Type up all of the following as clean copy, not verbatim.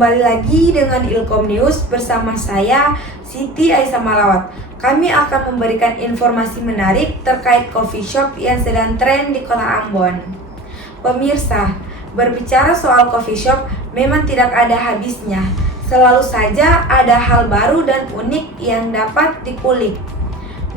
kembali lagi dengan Ilkom News bersama saya Siti Aisyah Malawat. Kami akan memberikan informasi menarik terkait coffee shop yang sedang tren di Kota Ambon. Pemirsa, berbicara soal coffee shop memang tidak ada habisnya. Selalu saja ada hal baru dan unik yang dapat dikulik.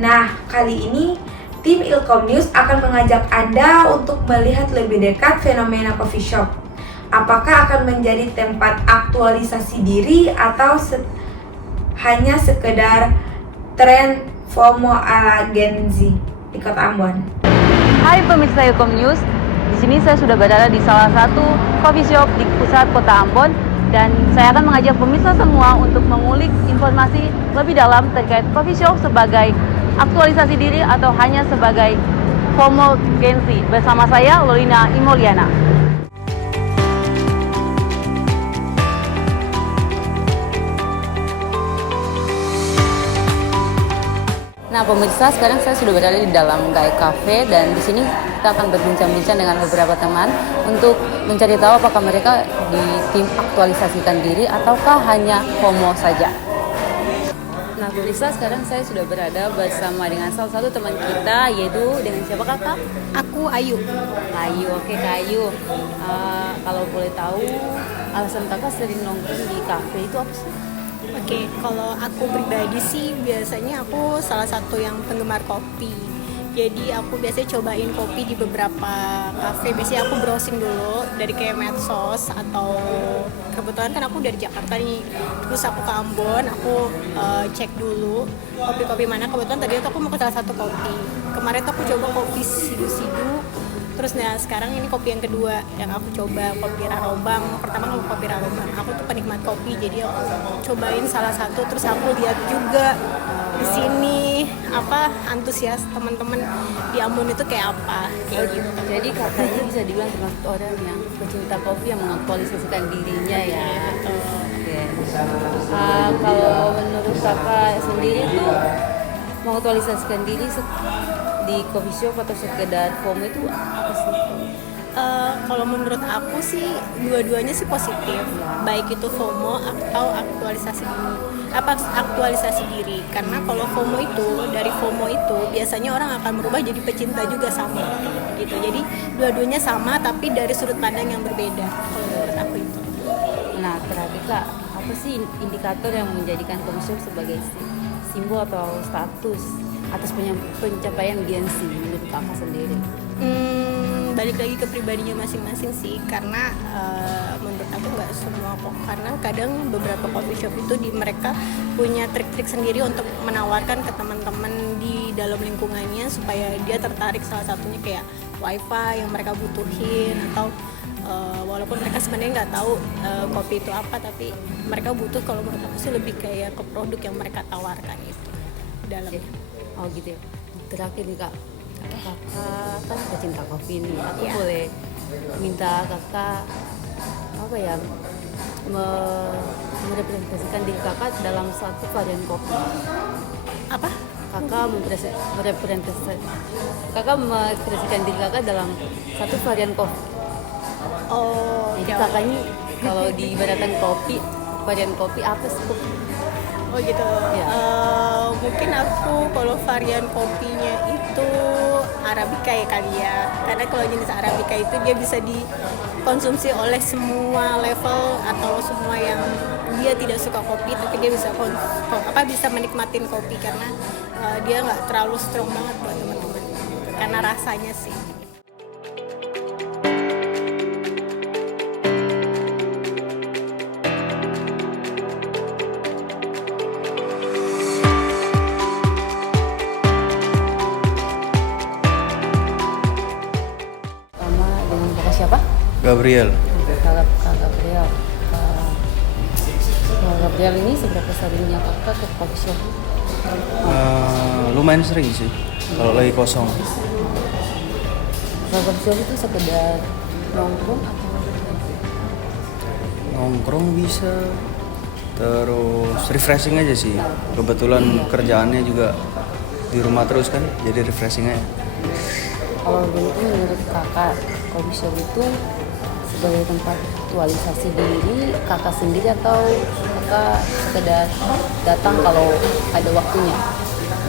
Nah, kali ini tim Ilkom News akan mengajak Anda untuk melihat lebih dekat fenomena coffee shop. Apakah akan menjadi tempat aktualisasi diri atau hanya sekedar tren FOMO ala Gen Z di Kota Ambon? Hai pemirsa Ilkom News, di sini saya sudah berada di salah satu coffee shop di pusat Kota Ambon dan saya akan mengajak pemirsa semua untuk mengulik informasi lebih dalam terkait coffee shop sebagai aktualisasi diri atau hanya sebagai FOMO Gen Z. Bersama saya Lolina Imoliana. Nah pemirsa, sekarang saya sudah berada di dalam Gaek Cafe dan di sini kita akan berbincang-bincang dengan beberapa teman untuk mencari tahu apakah mereka di tim aktualisasikan diri ataukah hanya FOMO saja. Nah pemirsa, sekarang saya sudah berada bersama dengan salah satu teman kita, yaitu dengan siapa kakak? Aku Ayu. Ayu, oke Kak Ayu. Kalau boleh tahu alasan kakak sering nongkrong di kafe itu apa sih? Oke, kalau aku pribadi sih biasanya aku salah satu yang penggemar kopi. Jadi aku biasanya cobain kopi di beberapa kafe. Biasanya aku browsing dulu dari kayak medsos atau kebetulan kan aku dari Jakarta nih. Terus aku ke Ambon, aku cek dulu kopi-kopi mana. Kebetulan tadi aku mau ke salah satu kopi. Kemarin tuh aku coba kopi sidu-sidu. Terus nah sekarang ini kopi yang kedua yang aku coba, kopi Rarobang. Pertama aku kopi Rarobang. Aku tuh penikmat kopi, jadi aku cobain salah satu. Terus aku lihat juga di sini apa antusias teman-teman di Ambon itu kayak apa, kayak gitu. Jadi kakaknya bisa dibilang termasuk orang yang pecinta kopi yang mengaktualisasikan dirinya ya. Oke. Kalau menurut kakak sendiri tuh mengaktualisasikan diri di coffee shop atau sekedar FOMO itu apa sih? Kalau menurut aku sih dua-duanya sih positif, baik itu FOMO atau aktualisasi diri. Karena kalau FOMO itu, dari FOMO itu biasanya orang akan berubah jadi pecinta juga sama gitu. Jadi dua-duanya sama tapi dari sudut pandang yang berbeda. Kalau menurut aku itu. Nah terakhir kak, apa sih indikator yang menjadikan coffee shop sebagai simbol atau status atas pencapaian Gen Z menurut kakak sendiri? Balik lagi ke pribadinya masing-masing sih, karena menurut aku nggak semua kok, karena kadang beberapa coffee shop itu mereka punya trik-trik sendiri untuk menawarkan ke teman-teman di dalam lingkungannya supaya dia tertarik. Salah satunya kayak wifi yang mereka butuhin, atau walaupun mereka sebenarnya nggak tahu kopi itu apa, tapi mereka butuh. Kalau menurut aku sih lebih kayak ke produk yang mereka tawarkan itu dalamnya. Oh gitu ya. Terakhir nih kak, kakak kan pecinta kopi nih. Aku boleh minta kakak apa ya merepresentasikan diri kakak dalam satu varian kopi. Apa? Kakak merepresentasikan diri kakak dalam satu varian kopi. Oh, jadi kakak ini kalau diibaratkan kopi, varian kopi apa sih? Oh gitu. Ya. Mungkin aku kalau varian kopinya itu Arabica ya kali ya. Karena kalau jenis Arabica itu dia bisa dikonsumsi oleh semua level atau semua yang dia tidak suka kopi, tapi dia bisa menikmatin kopi karena dia nggak terlalu strong banget buat teman-teman. Karena rasanya sih. Siapa? Gabriel. Kak Gabriel. Kak Gabriel ini seberapa seringnya kakak ke coffee shop? Lumayan sering sih kalau lagi kosong. Kak Gabriel itu sekedar nongkrong atau Nongkrong bisa, terus refreshing aja sih. Kebetulan kerjaannya juga di rumah terus kan, jadi refreshing aja. kalau begitu menurut kakak coffee shop itu sebagai tempat aktualisasi diri kakak sendiri atau kakak sekedar datang kalau ada waktunya?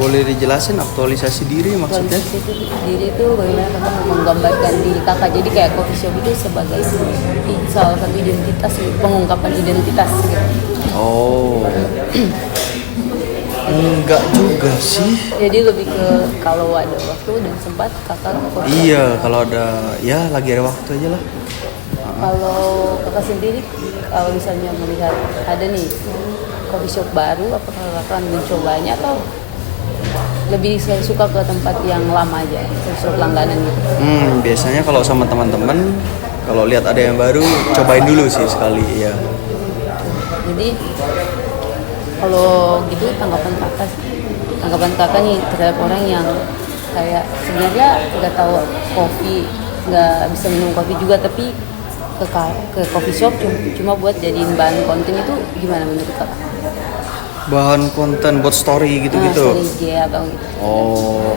Boleh dijelasin aktualisasi diri maksudnya? Aktualisasi diri itu bagaimana kakak menggambarkan diri kakak, jadi kayak coffee shop itu sebagai salah satu identitas, pengungkapan identitas gitu. Oh, enggak juga sih. Jadi lebih ke kalau ada waktu dan sempat kakak ke coffee shop. Iya, kalau ada, ya lagi ada waktu aja lah. Kalau kakak sendiri, kalau misalnya melihat ada nih coffee shop baru, apakah kakak akan mencobanya atau lebih suka ke tempat yang lama aja, coffee shop langganan gitu? Biasanya kalau sama teman-teman, kalau lihat ada yang baru, cobain dulu sih sekali, ya. Jadi kalau gitu tanggapan kakak nih terhadap orang yang kayak sebenarnya nggak tahu kopi, nggak bisa minum kopi juga, tapi ke coffee shop cuma buat jadiin bahan konten, itu gimana menurut kakak? Bahan konten buat story gitu-gitu. Story IG atau gitu. Oh,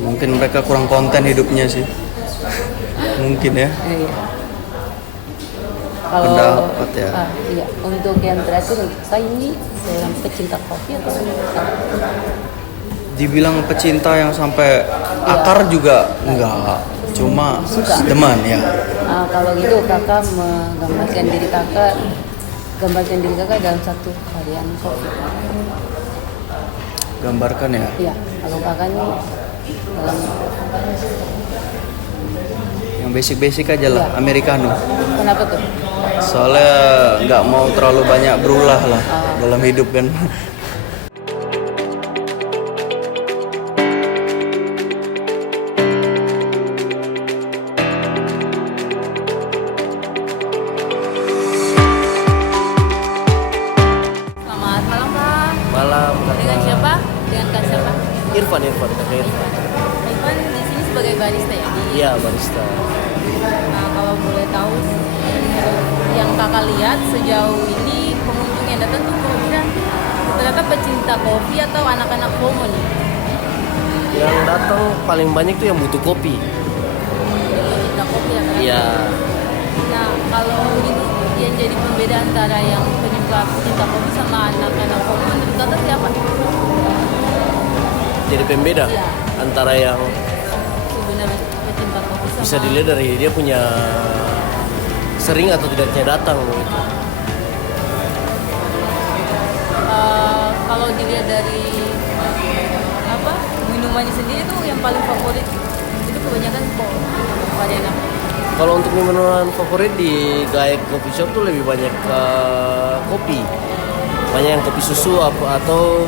mungkin mereka kurang konten hidupnya sih. Mungkin ya. Iya. Kalau Pendapat ya. Iya, untuk yang terakhir untuk saya ini seorang pecinta kopi atau Dibilang pecinta yang sampai akar juga enggak, cuma Suka. demen ya. Kalau gitu kakak menggambarkan diri kakak, gambarkan diri kakak dalam satu varian kopi. Gambarkan ya. Iya, kalau kakak nih dalam Yang basic-basic aja lah, Iya. Americano. kenapa tuh? Soalnya nggak mau terlalu banyak berulah lah dalam hidup kan. Selamat malam Kak. Malam, Dengan siapa? Dengan Kak siapa? Irfan, kakak Irfan. Ivan di sini sebagai barista ya? Iya, barista. Nah, kalau boleh tahu yang kakak lihat sejauh ini pengunjung yang datang tuh kira-kira ternyata pecinta kopi atau anak-anak FOMO nih? Yang datang paling banyak tuh yang butuh kopi. Pecinta kopi ya kan? Iya. Nah, kalau itu yang jadi pembeda antara yang pecinta kopi sama anak-anak FOMO menurut kakak siapa? Jadi pembeda Iya. antara yang Sebenarnya pecinta kopi sama bisa dilihat dari dia punya sering atau tidaknya datang gitu. Kalau dilihat dari minumannya sendiri tuh yang paling favorit itu kebanyakan kok varian apa? Kalau untuk minuman favorit di Gaek Coffee Shop tuh lebih banyak kopi. Banyak yang kopi susu atau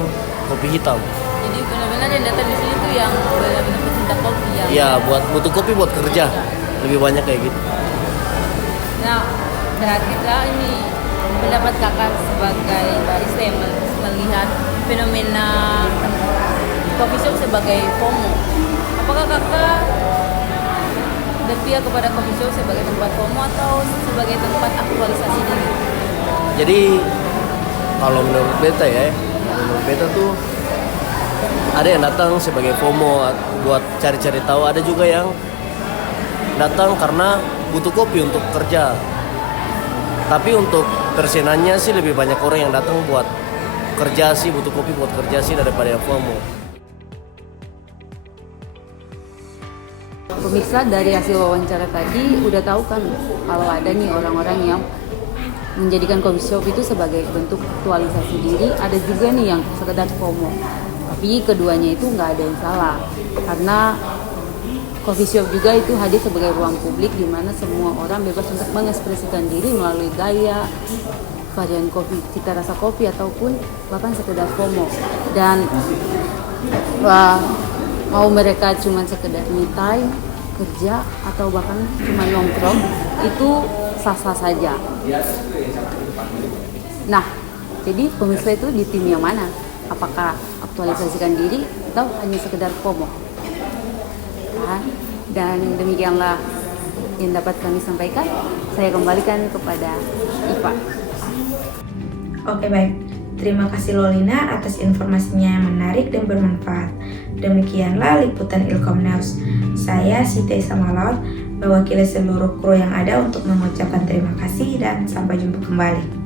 kopi hitam. Jadi benar-benar yang datang di sini tuh yang benar-benar pecinta kopi ya. Iya, butuh kopi buat kerja. Lebih banyak kayak gitu. Nah, terakhir Kak, ini pendapat kakak sebagai barista yang melihat fenomena coffee shop sebagai FOMO. Apakah kakak berpihak kepada coffee shop sebagai tempat FOMO atau sebagai tempat aktualisasi diri? Jadi kalau menurut beta tuh ada yang datang sebagai FOMO buat cari-cari tahu, ada juga yang datang karena butuh kopi untuk kerja. Tapi untuk persenannya sih lebih banyak orang yang datang buat kerja sih, butuh kopi buat kerja sih daripada yang FOMO. Pemirsa, dari hasil wawancara tadi udah tahu kan kalau ada nih orang-orang yang menjadikan coffee shop itu sebagai bentuk aktualisasi diri, ada juga nih yang sekedar FOMO. Tapi keduanya itu nggak ada yang salah, karena coffee shop juga itu hadir sebagai ruang publik di mana semua orang bebas untuk mengekspresikan diri melalui gaya, varian kopi, cita rasa kopi, ataupun bahkan sekedar FOMO. Dan mau mereka cuma sekedar me time, kerja, atau bahkan cuma nongkrong, itu sah-sah saja. Nah, jadi pemirsa itu di tim yang mana? Apakah aktualisasikan diri atau hanya sekedar FOMO? Dan demikianlah yang dapat kami sampaikan. Saya kembalikan kepada Iva. Oke, baik. Terima kasih Lolina atas informasinya yang menarik dan bermanfaat. Demikianlah liputan Ilkom News. Saya Siti Aisyah Malawat mewakili seluruh kru yang ada untuk mengucapkan terima kasih dan sampai jumpa kembali.